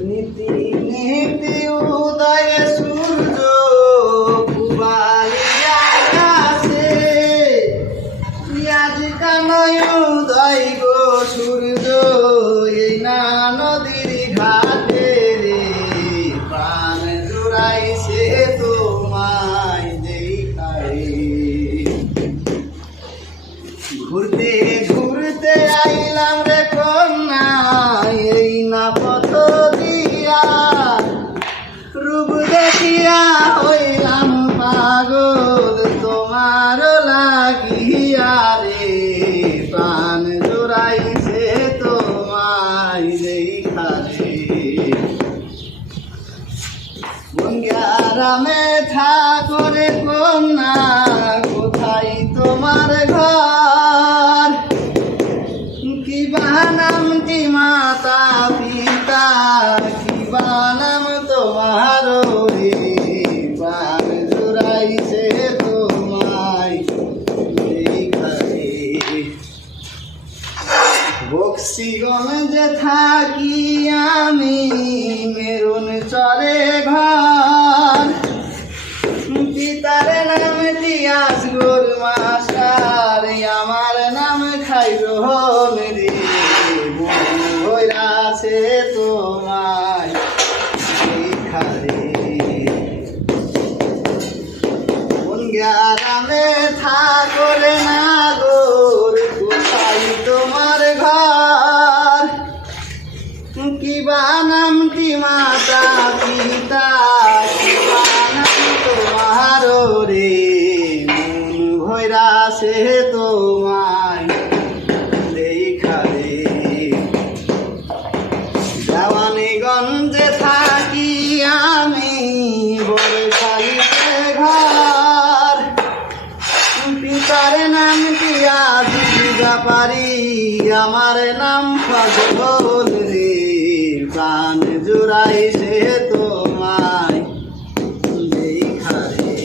নীতি নীতি উদয় সূর্য পুবালিয়া আছে আজ কানয় উদয় গো সূর্য এই না নদীর ঘাটে রে প্রাণ জুড়াইছে তোমায় দেখাই ঘুরতে ঘুরতে আইলাম রে কন্যা এই না পথ দিয়া রূপ দেখিয়া হইলাম পাগল তোমার লাগিয়া রে প্রাণ জোড়াইছে তোমায় দেখা রে বঙ্গারামে ঠাকুরে কন্যা কোথায় তোমার ঘর কি বানাম কি মাতা পিতা কি বানাম তোমার রে প্রাণ জুড়াইছে তোমায় দেখা রে বক্সিগঞ্জে থাকি আমি মেরুন চরে ঘর পিতার নাম দিয়াস গোর মাস্টার আমার নাম খাইরুল রে মন হইরাছে তোমায় দেখা রে বঙ্গারামে ঠাকুরে নাগর কোথায় তোমার ঘর কি বানাম কি মাতা পিতা কি বানাম তোমার রে মন ভৈরাছে তোমায় দেখা রে দেওয়ানীগঞ্জে থাকি আমি বড়খালিতে ঘর পিতার নাম কি ব্যাপারী আমার নাম ফজল রে প্রাণ জুড়াইছে তোমায় দেখা রে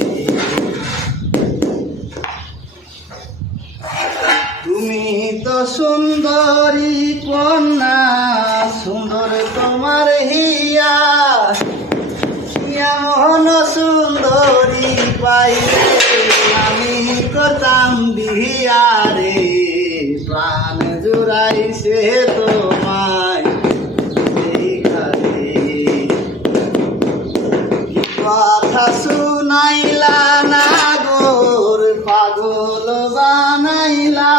তুমি তো সুন্দরী কন্যা সুন্দর তোমার হিয়া এমন সুন্দরী পাইলে আমি করতাম বিয়া রে প্রাণ জুড়াইছে তোমায় দেখা রে কথা শুনাইলা না গোর পাগল বানাইলা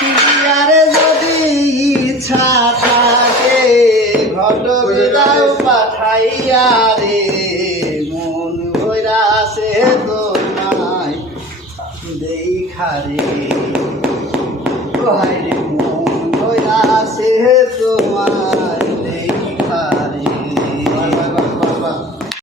বিয়ারে যদি ইচ্ছা থাকে ঘটক দাও পাঠাইয়া রে মন ভৈরাছে তোমায় দেখা রে মন ভৈরাছে তোমায়।